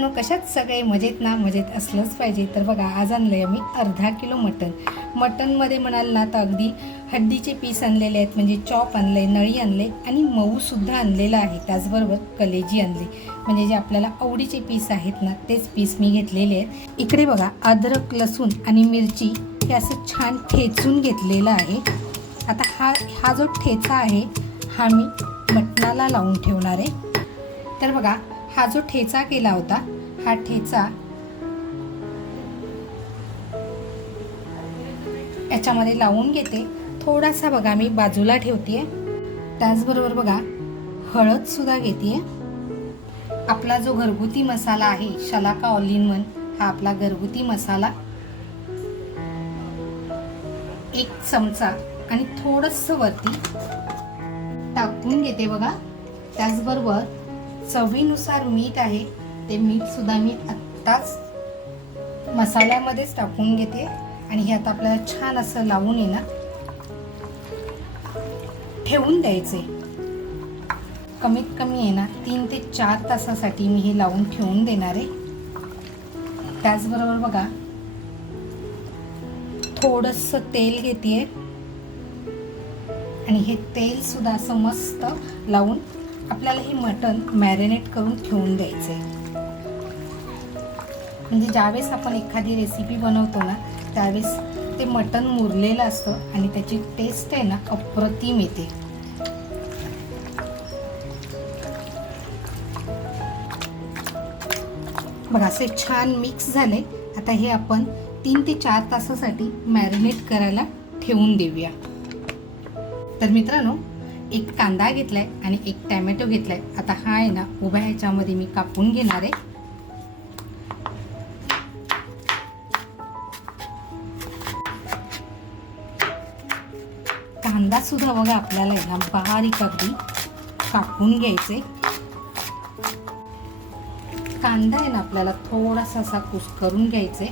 मित्रांनो, कशात सगळे मजेत ना? मजेत असलंच पाहिजे. तर बघा, आज आणलंय आम्ही अर्धा किलो मटण. मटणमध्ये म्हणाल ना तर अगदी हड्डीचे पीस आणलेले आहेत, म्हणजे चॉप आणले, नळी आणले आणि मऊसुद्धा आणलेलं आहे. त्याचबरोबर कलेजी आणली, म्हणजे जे आपल्याला आवडीचे पीस आहेत ना तेच पीस मी घेतलेले आहेत. इकडे बघा, अद्रक, लसूण आणि मिरची हे असं छान ठेचून घेतलेलं आहे. आता हा जो ठेचा आहे हा मी मटणाला लावून ठेवणार आहे. तर बघा, हा जो ठेचा केला होता, हा ठेचा याच्यामध्ये लावून घेते. थोडासा बघा मी बाजूला ठेवते. त्याचबरोबर बघा, हळद सुद्धा घेते. आपला जो घरगुती मसाला आहे, शलाका ऑल इन वन, हा आपला घरगुती मसाला 1 चमचा आणि थोडंसं वरती टाकून घेते बघा. त्याचबरोबर चवीनुसार मीठ आहे, ते मीठ सुद्धा मी आत्ताच मसाल्यामध्येच टाकून घेते. आणि हे आता आपल्याला छान असं लावून आहे ना ठेवून द्यायचे. कमीत कमी आहे ना 3 ते 4 तासासाठी मी हे लावून ठेवून देणार आहे. त्याचबरोबर बघा, थोडंसं तेल घेते आणि हे तेल सुद्धा असं मस्त लावून आपल्याला हे मटण मॅरिनेट करून ठेवून द्यायचे. म्हणजे ज्यावेळेस आपण एखादी रेसिपी बनवतो ना त्यावेळेस ते मटण मुरलेलं असतं आणि त्याची टेस्ट आहे ना अप्रतिम येते. बघा, असे छान मिक्स झाले. आता हे आपण 3 ते 4 तासासाठी मॅरिनेट करायला ठेवून देऊया. तर मित्रांनो, 1 कांदा घेतलाय आणि 1 टॅमॅटो घेतलाय. आता हा आहे ना उभ्या ह्याच्यामध्ये मी कापून घेणार आहे. कांदा सुद्धा बघा आपल्याला आहे ना बारीक अगदी कापून घ्यायचे. कांदा आहे ना आपल्याला थोडासा असा कुस्करून घ्यायचे.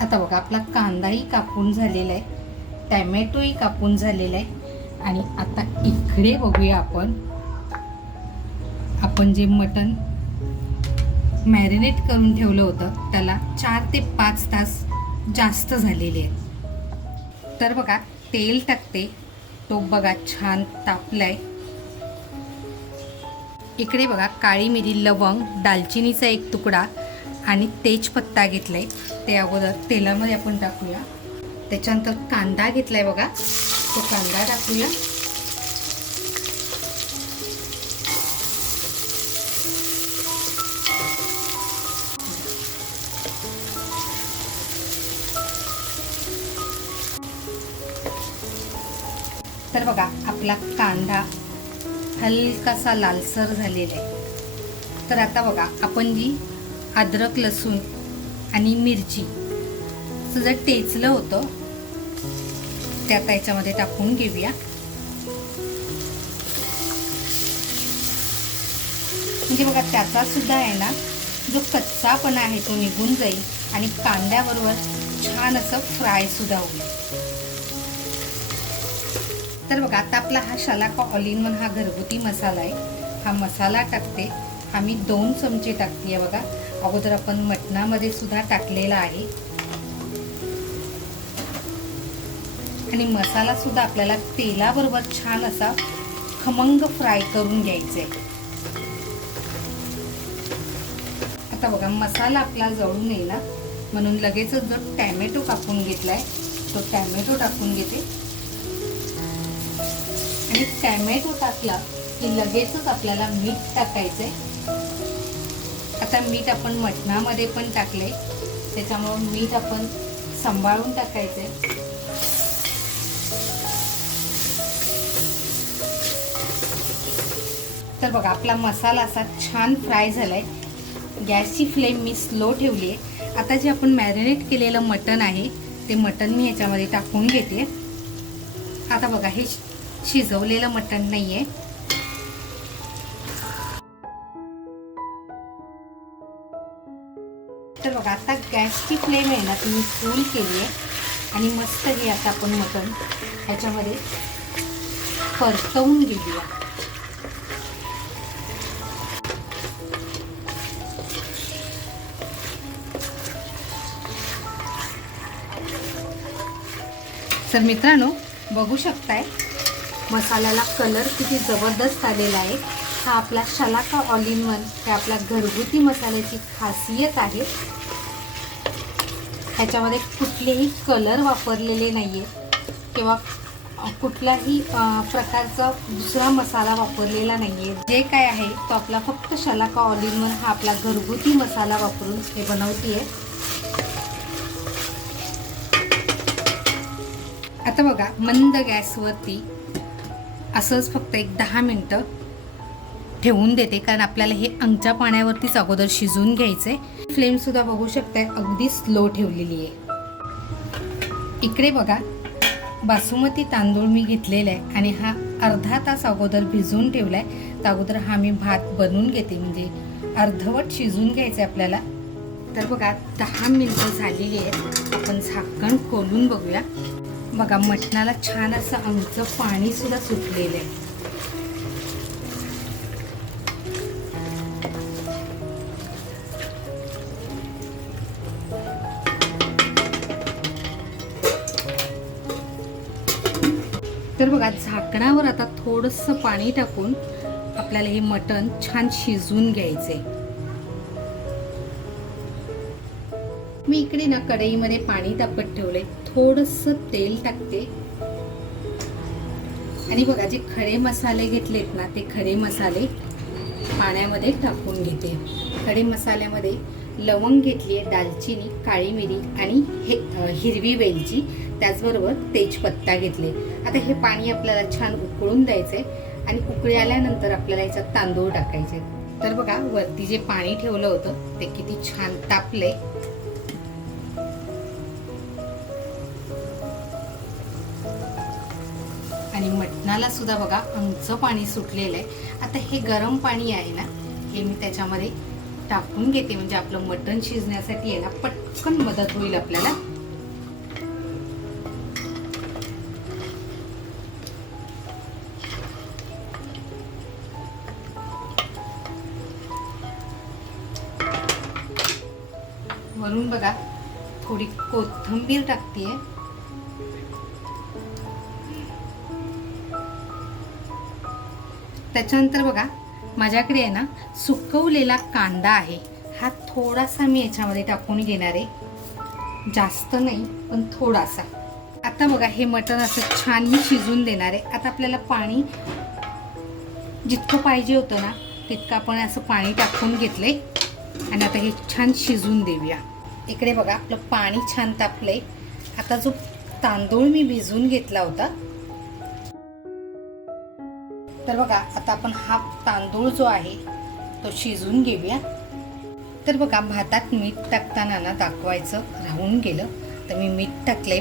आता बघा, आपला कांदाही कापून झालेला आहे, टॅमॅटोही कापून झालेला आहे. आणि आता इकडे बघूया, आपण जे मटण मॅरिनेट करून ठेवलं होतं त्याला 4 ते 5 तास जास्त झालेले आहेत. तर बघा, तेल टाकते. तो बघा छान तापलाय. इकडे बघा, काळी मिरी, लवंग, दालचिनीचा 1 तुकडा आणि तेजपत्ता घेतलाय. ते अगोदर तेलामध्ये आपण टाकूया. त्याच्यानंतर कांदा घेतलाय बघा, तो कांदा टाकूया. तर बघा, आपला कांदा हलकासा लालसर झालेला आहे. तर आता बघा, आपण जी अद्रक, लसूण आणि मिरची जर टेचलं होतं ते आता याच्यामध्ये टाकून घेऊया. म्हणजे बघा, त्याचा सुद्धा आहे ना जो कच्चापणा आहे तो निघून जाईल आणि कांद्याबरोबर छान असं फ्राय सुद्धा होईल. तर बघा, आता आपला हा शलाका ऑल इन वन हा घरगुती मसाला आहे. हा मसाला टाकते. हा मी 2 चमचे टाकते बघा. अगोदर आपण मटणामध्ये सुद्धा टाकलेला आहे. आणि मसाला सुद्धा आपल्याला तेलाबरोबर छान असा खमंग फ्राय करून घ्यायचा आहे. आता बघा, मसाला आपला जळून येईल ना म्हणून लगेचच जो टॅमॅटो कापून घेतलाय तो टॅमॅटो टाकून घेते. आणि टॅमॅटो टाकला की लगेचच आपल्याला मीठ टाकायचंय. आता मीठ आपण मटणामध्ये पण टाकले, त्याच्यामुळे मीठ आपण सांभाळून टाकायचंय. तर बघा, आपला मसाला असा छान फ्राय झालाय. गॅसची फ्लेम मी स्लो ठेवली आहे. आता जे आपण मॅरिनेट केलेलं मटण आहे ते मटण मी याच्यामध्ये टाकून घेते. आता बघा, हे शिजवलेलं मटण नाहीये. तर बघा, आता गॅसची फ्लेम आहे ना तुम्ही फुल केली आहे आणि मस्त हे आता आपण मटण ह्याच्यामध्ये परतवून घेऊया. तर मित्रांनो, बघू शकताय मसाल्याला कलर किती जबरदस्त आलेला आहे. हा आपला शलाका ऑल इन वन हे आपल्या घरगुती मसाल्याची खासियत आहे. ह्याच्यामध्ये कुठलेही कलर वापरलेले नाही आहेत किंवा कुठलाही प्रकारचा दुसरा मसाला वापरलेला नाही आहे. जे काय आहे तो आपला फक्त शलाका ऑल इन वन हा आपला घरगुती मसाला वापरून हे बनवते आहे. आता बघा, मंद गॅसवरती असंच फक्त एक 10 मिनटं ठेवून देते, कारण आपल्याला हे अंगच्या पाण्यावरतीच अगोदर शिजवून घ्यायचे. फ्लेम सुद्धा बघू शकताय अगदी स्लो ठेवलेली आहे. इकडे बघा, बासुमती तांदूळ मी घेतलेला आहे आणि हा अर्धा तास अगोदर भिजवून ठेवलाय. तर अगोदर हा मी भात बनवून घेते, म्हणजे अर्धवट शिजवून घ्यायचं आपल्याला. तर बघा 10 मिनिटं झालेली आहेत. आपण झाकण खोलून बघूया. बघा, मटणाला छान असं अंगचं पाणी सुद्धा सुटलेलं आहे. तर बघा, झाकणावर आता थोडंसं पाणी टाकून आपल्याला हे मटण छान शिजवून घ्यायचे. मी इकडे ना कढईमध्ये पाणी तापत ठेवलंय. थोडंसं तेल टाकते आणि बघा, जे खडे मसाले घेतलेत ना ते खडे मसाले पाण्यामध्ये टाकून घेते. खडे मसाल्यामध्ये लवंग घेतली आहे, दालचिनी, काळी मिरी आणि हिरवी वेलची, त्याचबरोबर तेजपत्ता घेतले. आता हे पाणी आपल्याला छान उकळून द्यायचंय आणि उकळी आल्यानंतर आपल्याला याच्यात तांदूळ टाकायचे. तर बघा, वरती जे पाणी ठेवलं होतं ते किती छान तापले. आणि मटणाला सुद्धा बघा अंगचं पाणी सुटलेलं आहे. आता हे गरम पाणी आहे ना, हे मी त्याच्यामध्ये टाकून घेते, म्हणजे आपलं मटण शिजण्यासाठी आहे ना पटकन मदत होईल आपल्याला. वरून बघा थोडी कोथिंबीर टाकतेय. त्याच्यानंतर बघा, माझ्याकडे आहे ना सुकवलेला कांदा आहे. हा थोडासा मी याच्यामध्ये टाकून घेणार आहे, जास्त नाही पण थोडासा. आता बघा, हे मटण असं छान मी शिजून देणार आहे. आता आपल्याला पाणी जितकं पाहिजे होतं ना तितकं आपण असं पाणी टाकून घेतलंय आणि आता हे छान शिजून देऊया. इकडे बघा, आपलं पाणी छान तापलंय. आता जो तांदूळ मी भिजवून घेतला होता, तर बघा आता आपण हा तांदूळ जो आहे तो शिजवून घेऊया. तर बघा, भातात मीठ टाकताना ना दाखवायचं राहून गेलं, तर मी मीठ टाकले.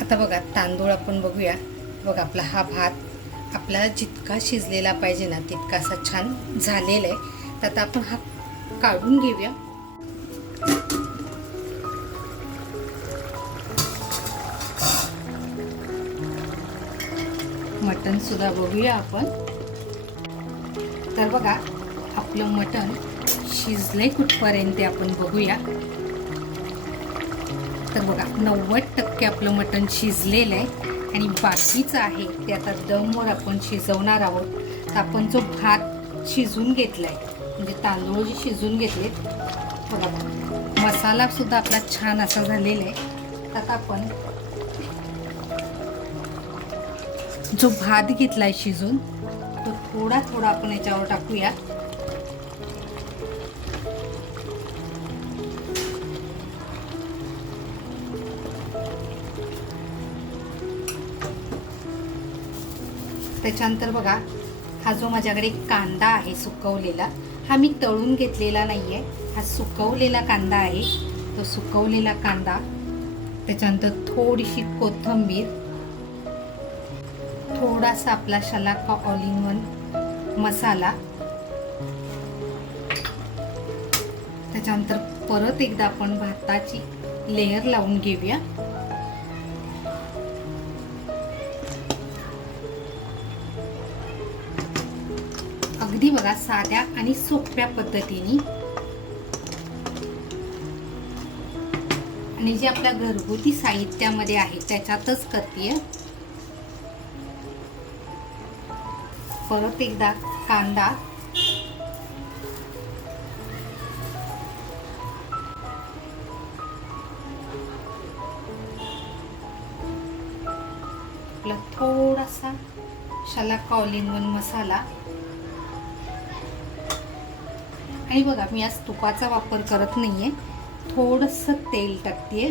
आता बघा, तांदूळ आपण बघूया. बघा, आपला हा भात आपल्याला जितका शिजलेला पाहिजे ना तितका असा छान झालेला आहे. तर आता आपण हा काढून घेऊया. मटण सुद्धा बघूया आपण. तर बघा, आपलं मटण शिजलंय कुठपर्यंत आपण बघूया. तर बघा, 90% आपलं मटण शिजलेलं आहे आणि बाकीचं आहे ते आता दमवर आपण शिजवणार आहोत. तर आपण जो भात शिजून घेतलाय, म्हणजे तांदूळ जे शिजून घेतलेत बघा, मसाला सुद्धा आपला छान असा झालेला आहे. आता आपण जो भात घेतलाय शिजून तो थोडा थोडा आपण याच्यावर टाकूया. त्याच्यानंतर बघा, हा जो माझ्याकडे कांदा आहे सुकवलेला, हा मी तळून घेतलेला नाहीये, हा सुकवलेला कांदा आहे. तो सुकवलेला कांदा, त्याच्यानंतर थोडीशी कोथिंबीर, थोडासा आपला शलाका ऑल इन वन मसाला, त्याच्यानंतर परत एकदा आपण भाताची लेयर लावून घेऊया. बघा साध्या आणि सोप्या पद्धतीने आणि जे आपल्या घरगुती साहित्यामध्ये आहे त्याच्यातच करतेय. परत एकदा कांदा, आपला थोडासा शलाका ऑल इन वन मसाला आणि बघा मी आज तुपाचा वापर करत नाहीये, थोडंसं तेल टाकते.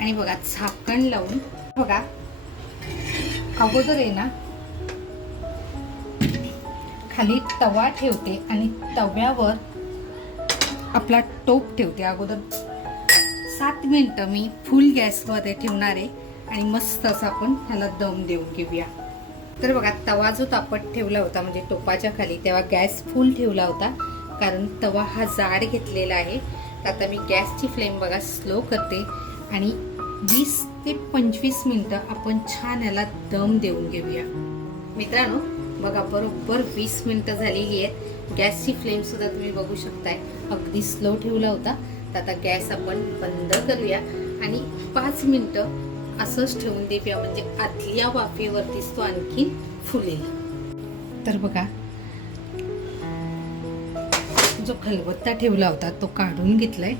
आणि बघा झाकण लावून बघा अगोदर आहे ना खाली तवा ठेवते आणि तव्यावर आपला टोप ठेवते. अगोदर 7 मिनिटं मी फुल गॅसमध्ये ठेवणार आहे आणि मस्त असं आपण ह्याला दम देऊन घेऊया. तर बघा तवा जो तापत ठेवला होता म्हणजे टोपाच्या खाली तेव्हा गॅस फुल ठेवला होता, कारण तवा हा जाड घेतलेला आहे. तर आता मी गॅसची फ्लेम बघा स्लो करते आणि 20 ते 25 मिनिटं आपण छान याला दम देऊन घेऊया. मित्रांनो बघा बरोबर 20 मिनिटं झालेली आहेत. गॅसची फ्लेम सुद्धा तुम्ही बघू शकताय, अगदी स्लो ठेवला होता. तर आता गॅस आपण बंद करूया आणि 5 मिनिटं असंच ठेवून देऊया, म्हणजे आतल्या वाफेवरतीच तो आणखी फुलेल. तर बघा जो खलबत्ता ठेवला होता तो काढून घेतलाय.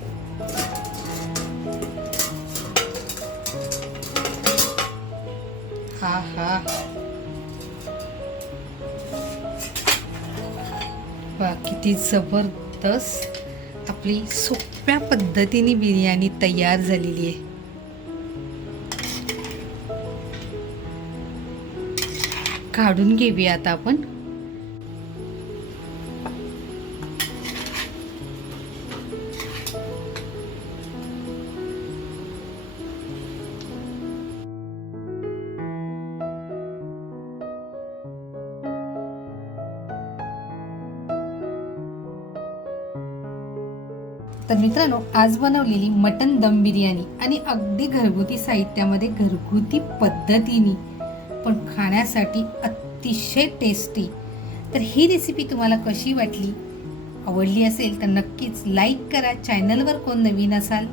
हा हा वा, किती जबरदस्त आपली सोप्या पद्धतीने बिर्याणी तयार झालेली आहे. काढून घेऊया आता आपण. तर मित्रांनो आज बनवलेली मटन दम बिर्याणी आणि अगदी घरगुती साहित्यामध्ये घरगुती पद्धतीने पण खाण्यासाठी अतिशय टेस्टी. तर ही रेसिपी तुम्हाला कशी वाटली, आवडली असेल तर नक्कीच लाईक करा. चॅनलवर कोण नवीन असाल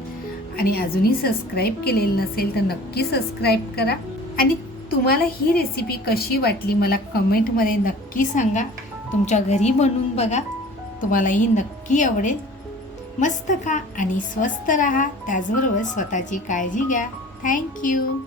आणि अजूनही सबस्क्राईब केलेलं नसेल तर नक्की सबस्क्राईब करा. आणि तुम्हाला ही रेसिपी कशी वाटली मला कमेंटमध्ये नक्की सांगा. तुमच्या घरी बनवून बघा, तुम्हालाही नक्की आवडेल. मस्त खा आणि स्वस्त राहा, त्याचबरोबर स्वतःची काळजी घ्या. थँक्यू.